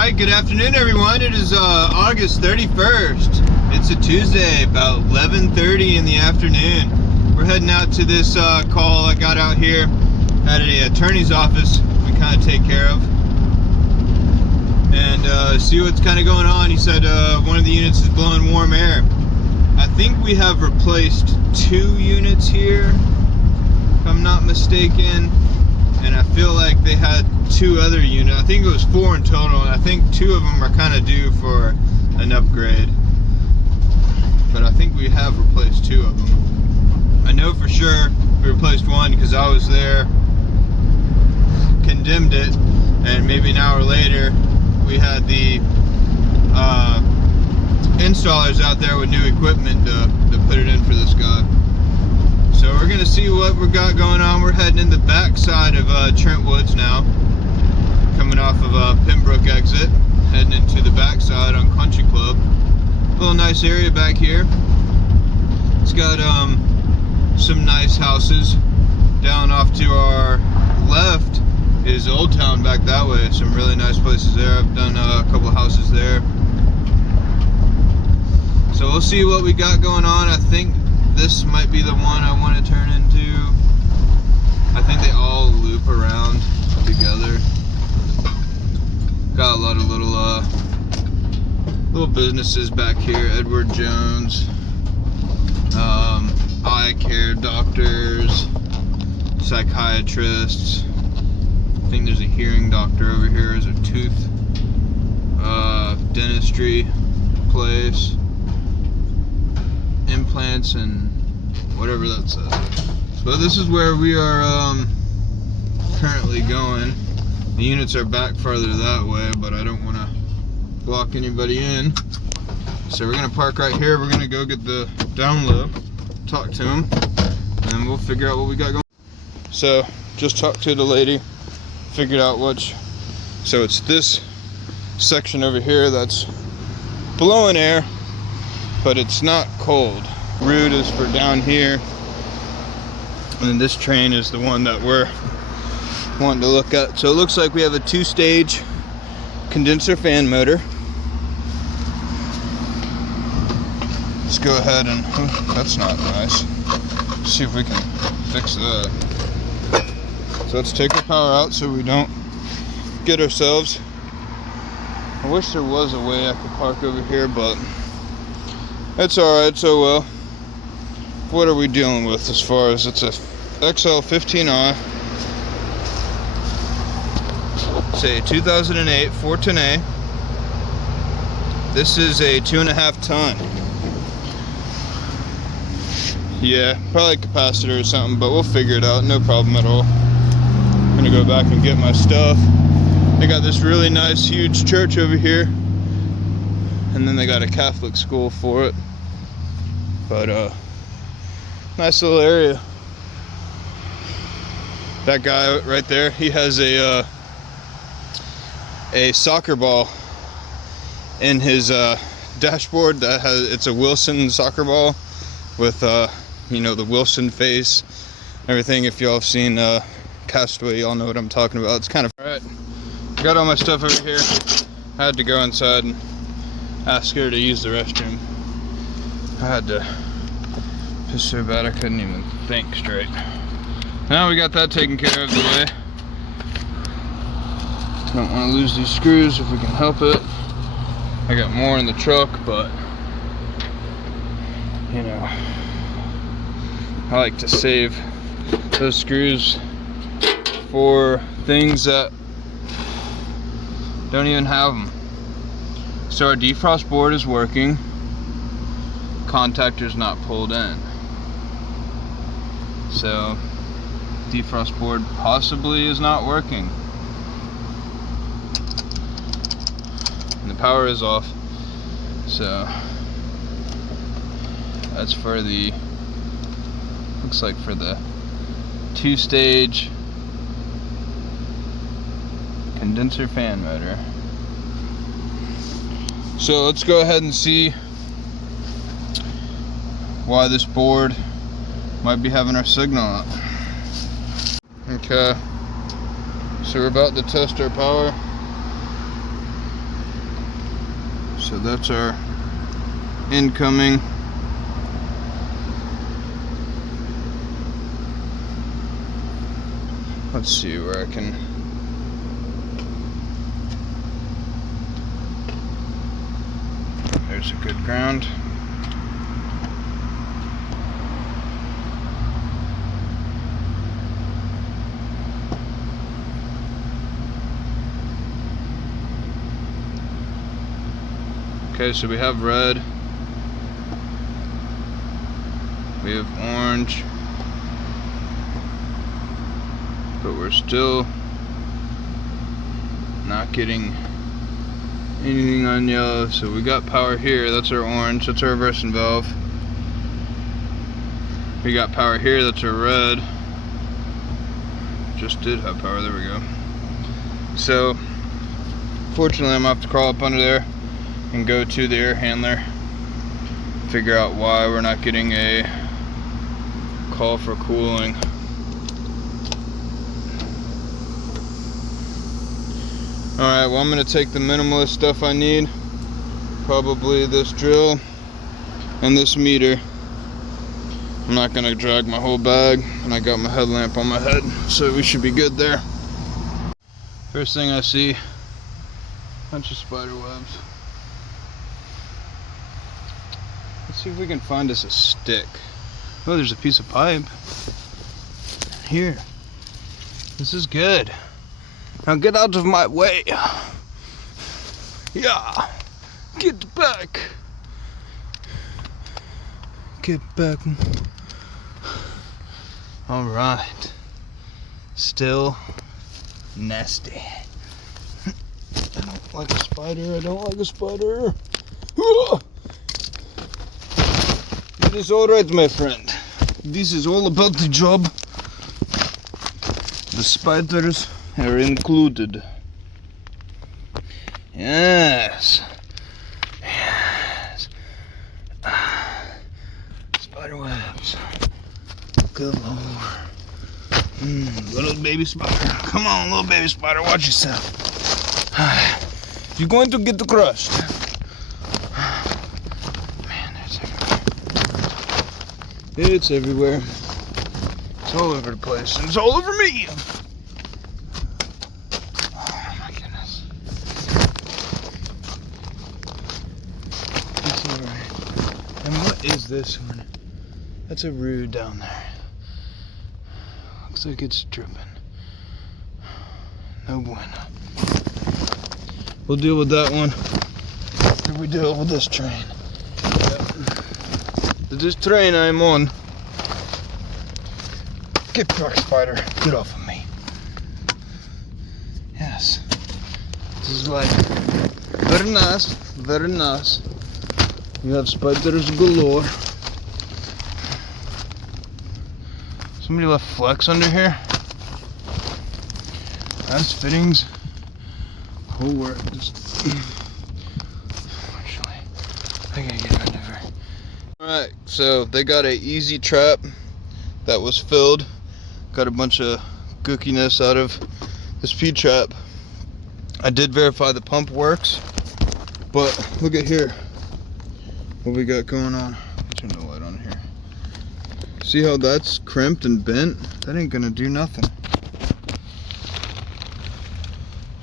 Alright, good afternoon everyone. It is August 31st. It's a Tuesday, about 11:30 in the afternoon. We're heading out to this call I got out here at an attorney's office we kind of take care of. And see what's kind of going on. He said one of the units is blowing warm air. I think we have replaced 2 units here, if I'm not mistaken. And I feel like they had 2 other units. I think it was 4 in total, and I think 2 of them are kind of due for an upgrade. But I think we have replaced 2 of them. I know for sure we replaced 1 because I was there, condemned it, and maybe an hour later we had the installers out there with new equipment to put it in for this guy. So we're gonna see what we got going on. We're heading in the back side of Trent Woods now, coming off of Pembroke exit, heading into the back side on Country Club. A little nice area back here. It's got some nice houses. Down off to our left is Old Town back that way. Some really nice places there. I've done a couple of houses there. So we'll see what we got going on. I think this might be the one I want to turn into. I think they all loop around together. Got a lot of little businesses back here. Edward Jones, eye care doctors, psychiatrists. I think there's a hearing doctor over here. There's a tooth dentistry place, implants, and whatever that says. But this is where we are currently going. The units are back farther that way, but I don't want to block anybody in. So we're going to park right here. We're going to go get the down low, talk to him, and we'll figure out what we got going. So just talked to the lady, figured out which. So it's this section over here that's blowing air, but it's not cold. Root is for down here, and then this Trane is the one that we're wanting to look at. So it looks like we have a 2-stage condenser fan motor. Let's go ahead and, oh, that's not nice. Let's see if we can fix that. So let's take the power out so we don't get ourselves. I wish there was a way I could park over here, but it's alright. So well, what are we dealing with as far as it's a XL15i, say 2008 410A. This is a 2.5 ton. Yeah, probably capacitor or something, but we'll figure it out, no problem at all. I'm gonna go back and get my stuff. They got this really nice huge church over here, and then they got a Catholic school for it. But nice little area. That guy right there, he has a soccer ball in his dashboard that has, it's a Wilson soccer ball with you know, the Wilson face, everything. If y'all have seen Castaway, y'all know what I'm talking about. It's kind of alright. Got all my stuff over here. I had to go inside and ask her to use the restroom. I had to piss so bad I couldn't even think straight. Now we got that taken care of the way. Don't want to lose these screws if we can help it. I got more in the truck, but you know, I like to save those screws for things that don't even have them. So our defrost board is working. Contactor's not pulled in. So defrost board possibly is not working. And the power is off. So that's for the, looks like for the 2-stage condenser fan motor. So let's go ahead and see why this board might be having our signal up. Okay, so we're about to test our power. So that's our incoming. Let's see where I can. There's a good ground. Okay, so we have red, we have orange, but we're still not getting anything on yellow. So we got power here, that's our orange, that's our reversing valve. We got power here, that's our red. Just did have power, there we go. So fortunately I'm gonna have to crawl up under there and go to the air handler, figure out why we're not getting a call for cooling. Alright, well, I'm going to take the minimalist stuff I need, probably this drill and this meter. I'm not going to drag my whole bag, and I got my headlamp on my head, so we should be good there. First thing I see, a bunch of spider webs. Let's see if we can find us a stick. Oh, there's a piece of pipe. Here. This is good. Now get out of my way. Yeah. Get back. Get back. Alright. Still nasty. I don't like a spider. I don't like a spider. It is alright, my friend. This is all about the job. The spiders are included. Yes. Yes. Spider webs. Galore. Little baby spider. Come on, little baby spider. Watch yourself. You're going to get crushed. It's everywhere. It's all over the place. And it's all over me. Oh my goodness. It's alright. And what is this one? That's a root down there. Looks like it's dripping. No bueno. We'll deal with that one after we deal with this train. This train I'm on. Get back, spider. Get off of me. Yes. This is like very nice. Very nice. You have spiders galore. Somebody left flex under here. That's fittings. Whole work. Just actually, I gotta get under here. Alright, so they got a easy trap that was filled. Got a bunch of gookiness out of this P-trap. I did verify the pump works, but look at here what we got going on. Turn the light on here. See how that's crimped and bent? That ain't gonna do nothing.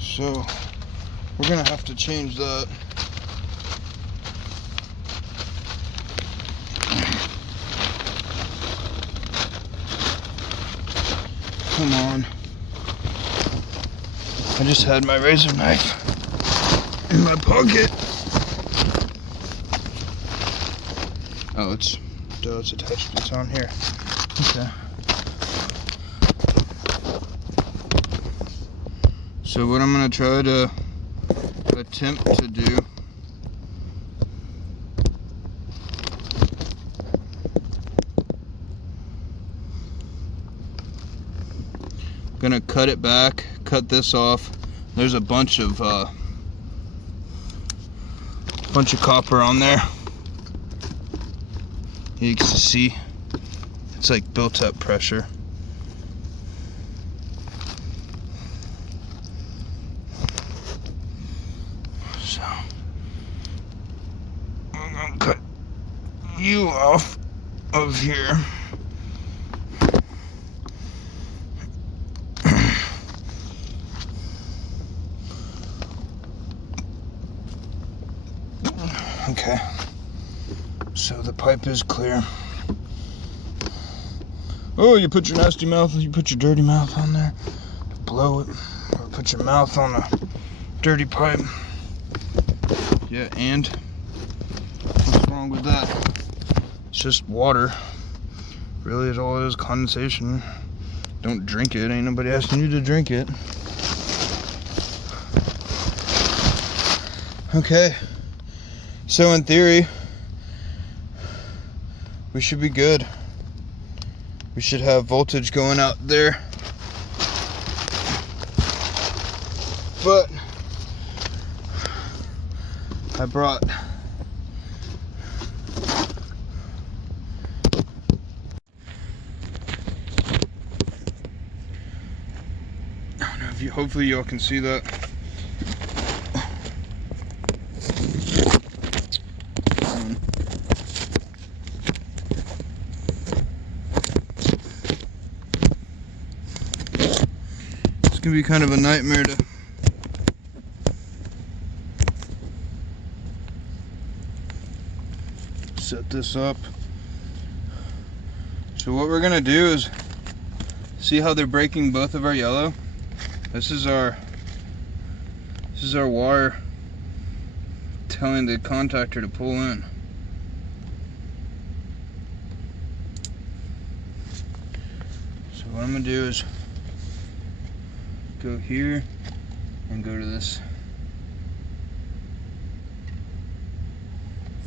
So we're gonna have to change that. Come on. I just had my razor knife in my pocket. Oh, it's attached. It's on here. Okay. So what I'm gonna try to attempt to do gonna cut it back, cut this off. There's a bunch of copper on there. You can see it's like built up pressure. So cut you off of here. Okay, so the pipe is clear. Oh, you put your nasty mouth, you put your dirty mouth on there, blow it, or put your mouth on a dirty pipe. Yeah, and what's wrong with that? It's just water. Really, is all it is, condensation. Don't drink it, ain't nobody asking you to drink it. Okay, so in theory, we should be good. We should have voltage going out there. But I brought I don't know if you, hopefully y'all can see that. It's gonna be kind of a nightmare to set this up. So what we're gonna do is see how they're breaking both of our yellow. This is our wire telling the contactor to pull in. So what I'm gonna do is go here and go to this.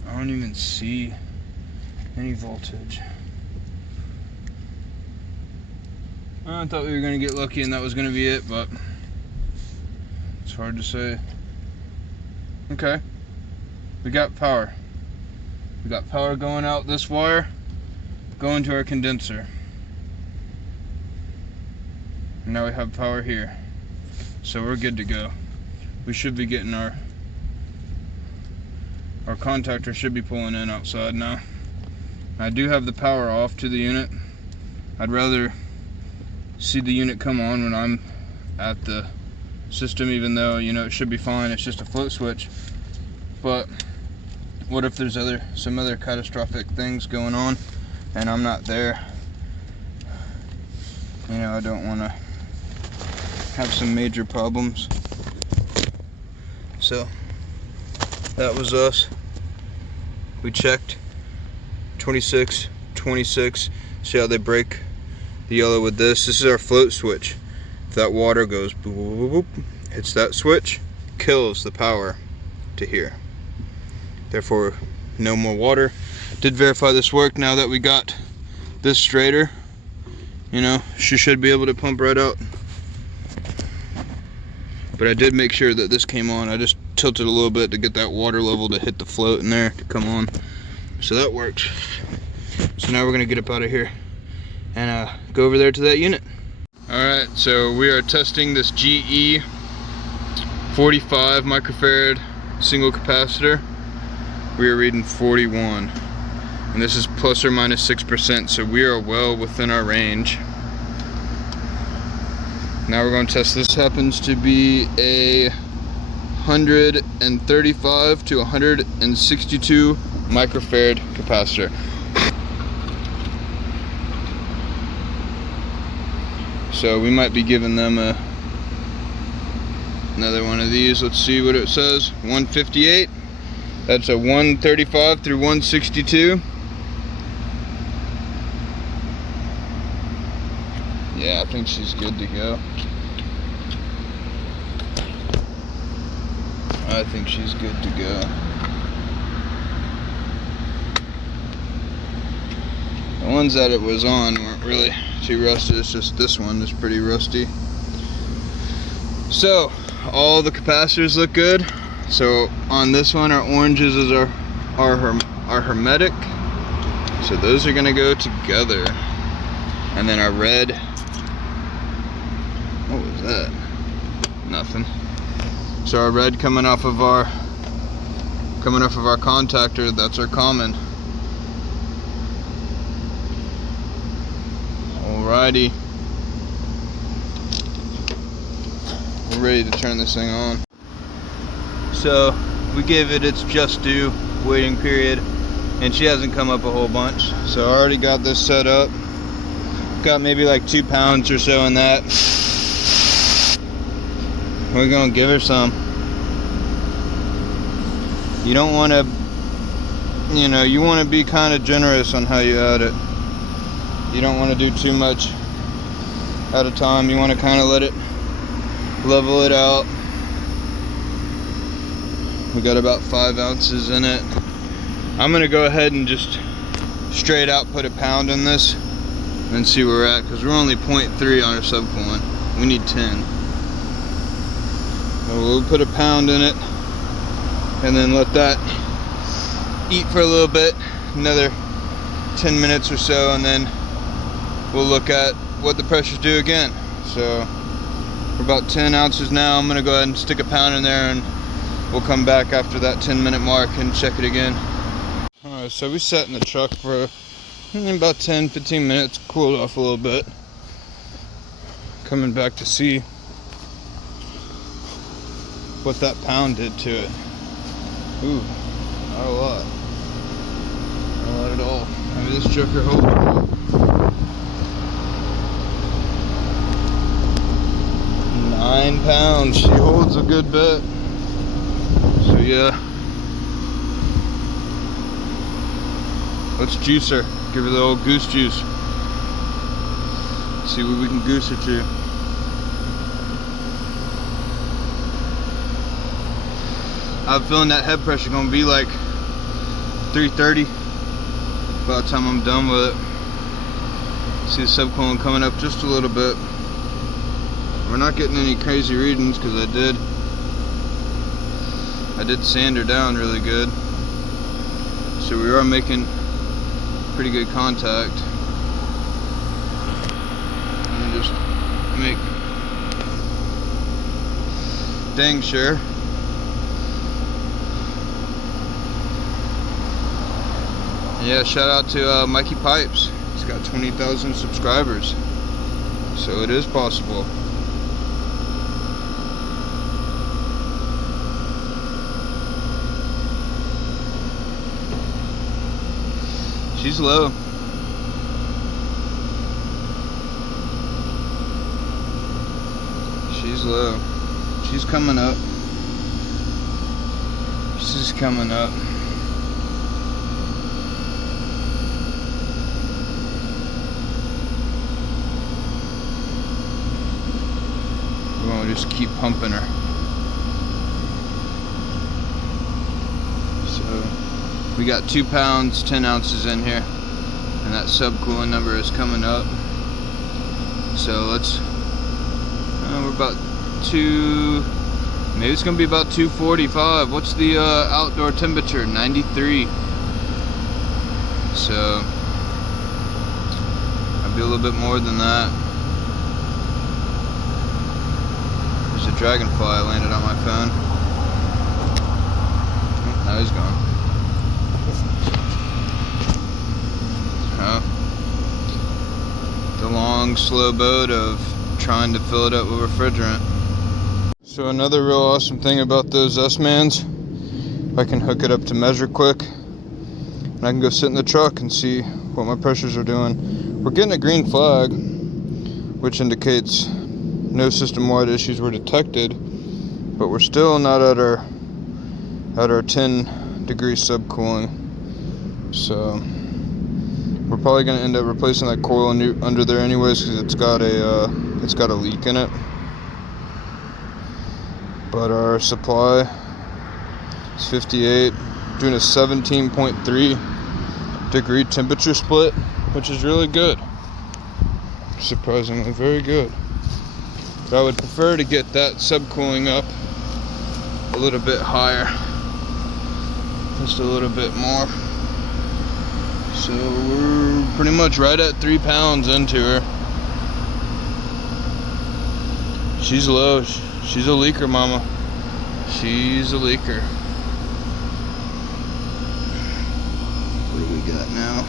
I don't even see any voltage. I thought we were gonna get lucky and that was gonna be it, but it's hard to say. Okay, we got power. We got power going out this wire, going to our condenser. And now we have power here. So we're good to go. We should be getting our contactor should be pulling in outside now. I do have the power off to the unit. I'd rather see the unit come on when I'm at the system, even though, you know, it should be fine. It's just a float switch. But what if there's some other catastrophic things going on and I'm not there? You know, I don't want to have some major problems. So that was us. We checked 26, 26. See how they break the yellow with this? This is our float switch. If that water goes boop, boop, boop, boop, hits that switch, kills the power to here. Therefore, no more water. Did verify this worked. Now that we got this straighter, you know, she should be able to pump right out. But I did make sure that this came on. I just tilted a little bit to get that water level to hit the float in there to come on. So that works. So now we're gonna get up out of here and go over there to that unit. Alright, so we are testing this GE 45 microfarad single capacitor. We are reading 41. And this is plus or minus 6%, so we are well within our range. Now we're going to test this. Happens to be a 135 to 162 microfarad capacitor. So we might be giving them another one of these. Let's see what it says. 158. That's a 135 through 162. Yeah, I think she's good to go. I think she's good to go. The ones that it was on weren't really too rusty. It's just this one is pretty rusty. So all the capacitors look good. So on this one, our oranges is our hermetic. So those are gonna go together. And then our red, what was that? Nothing. So our red coming off of our coming off of our contactor. That's our common. Alrighty, we're ready to turn this thing on. So we gave it its just due waiting period, and she hasn't come up a whole bunch. So I already got this set up. Got maybe like 2 pounds or so in that. We're gonna give her some. You don't want to, you want to be kind of generous on how you add it. You don't want to do too much at a time. You want to kind of let it level it out. We got about 5 ounces in it. I'm gonna go ahead and just straight out put a pound in this and see where we're at, because we're only 0.3 on our subcoolant. We need 10. So we'll put a pound in it and then let that eat for a little bit, another 10 minutes or so, and then we'll look at what the pressures do again. So we're about 10 ounces now. I'm gonna go ahead and stick a pound in there, and we'll come back after that 10-minute mark and check it again. Alright, so we sat in the truck for about 10-15 minutes, cooled off a little bit. Coming back to see what that pound did to it. Ooh, not a lot. Not a lot at all. Maybe this joker holds a lot. 9 pounds. She holds a good bit. So yeah. Let's juice her. Give her the old goose juice. See what we can goose her to. I'm feeling that head pressure gonna be like 330 by the time I'm done with it. See the subcoolant coming up just a little bit. We're not getting any crazy readings because I did sand her down really good. So we are making pretty good contact. And just make dang sure. Yeah, shout out to Mikey Pipes. He's got 20,000 subscribers. So it is possible. She's low. She's low. She's coming up. She's coming up. We're gonna just keep pumping her. We got 2 pounds, 10 ounces in here, and that subcoolant number is coming up. So let's, we're about maybe it's gonna be about 245. What's the outdoor temperature? 93. So might be a little bit more than that. There's a dragonfly landed on my phone. Oh, now he's gone. The long, slow boat of trying to fill it up with refrigerant. So another real awesome thing about those S-Mans, I can hook it up to measure quick, and I can go sit in the truck and see what my pressures are doing. We're getting a green flag, which indicates no system-wide issues were detected, but we're still not at our 10-degree subcooling. So we're probably going to end up replacing that coil under there anyways, because it's got a leak in it. But our supply is 58, doing a 17.3 degree temperature split, which is really good. Surprisingly very good. But I would prefer to get that subcooling up a little bit higher, just a little bit more. So we're pretty much right at 3 pounds into her. She's low. She's a leaker, mama. She's a leaker. What do we got now?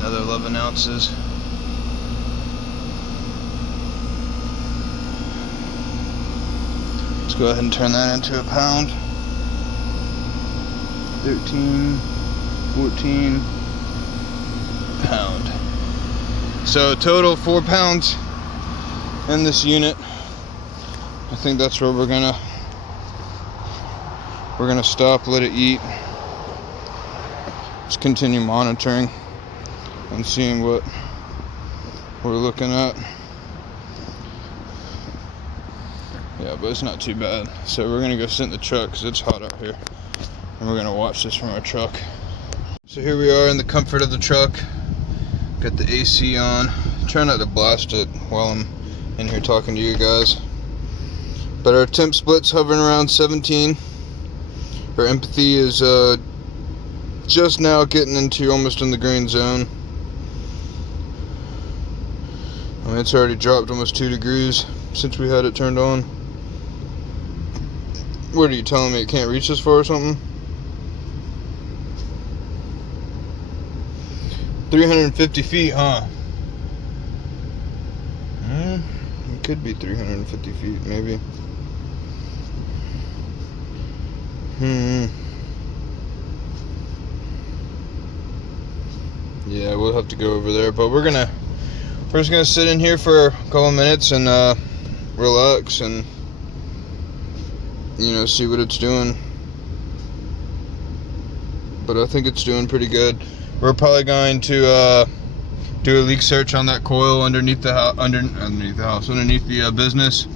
Another 11 ounces. Let's go ahead and turn that into a pound. 13, 14 pound. So total 4 pounds in this unit. I think that's where we're gonna stop, let it eat. Just continue monitoring and seeing what we're looking at. Yeah, but it's not too bad. So we're gonna go sit in the truck because it's hot out here, and we're gonna watch this from our truck. So here we are in the comfort of the truck. Got the AC on. Try not to blast it while I'm in here talking to you guys. But our temp split's hovering around 17. Our empathy is just now getting into almost in the green zone. I mean, it's already dropped almost 2 degrees since we had it turned on. What are you telling me? It can't reach this far or something? 350 feet, huh? It could be 350 feet, maybe. Yeah, we'll have to go over there, but we're just gonna sit in here for a couple minutes and relax and, you know, see what it's doing. But I think it's doing pretty good. We're probably going to do a leak search on that coil underneath the business.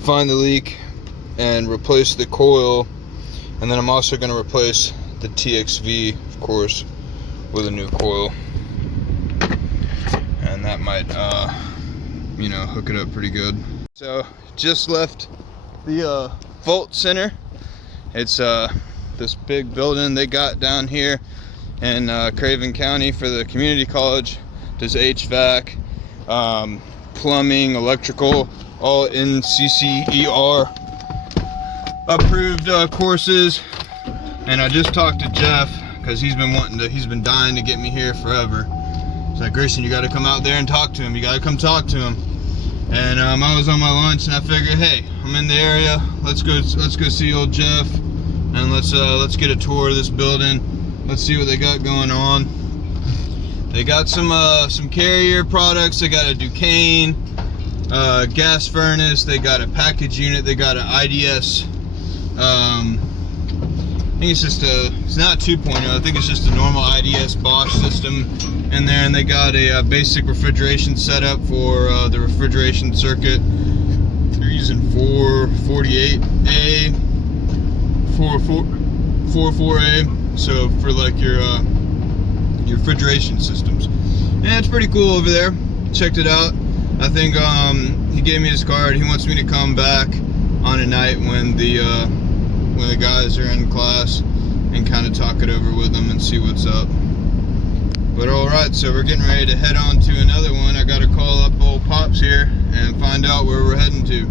Find the leak and replace the coil, and then I'm also going to replace the TXV, of course, with a new coil, and that might you know, hook it up pretty good. So just left the Volt Center. It's this big building they got down here in Craven County for the community college. Does HVAC, plumbing, electrical, all NCCER approved courses. And I just talked to Jeff because he's been dying to get me here forever. He's like, Grayson, you got to come out there and talk to him. You got to come talk to him. And I was on my lunch, and I figured, hey, I'm in the area. Let's go see old Jeff, and let's get a tour of this building. Let's see what they got going on. They got some carrier products. They got a Duquesne gas furnace. They got a package unit. They got an IDS. I think it's not 2.0. I think it's just a normal IDS Bosch system in there, and they got a basic refrigeration setup for the refrigeration circuit. 3s and 4, 48A, 44A. So for like your refrigeration systems, yeah, it's pretty cool over there. Checked it out. I think he gave me his card. He wants me to come back on a night when the guys are in class and kind of talk it over with them and see what's up. But all right, so we're getting ready to head on to another one. I got to call up old Pops here and find out where we're heading to.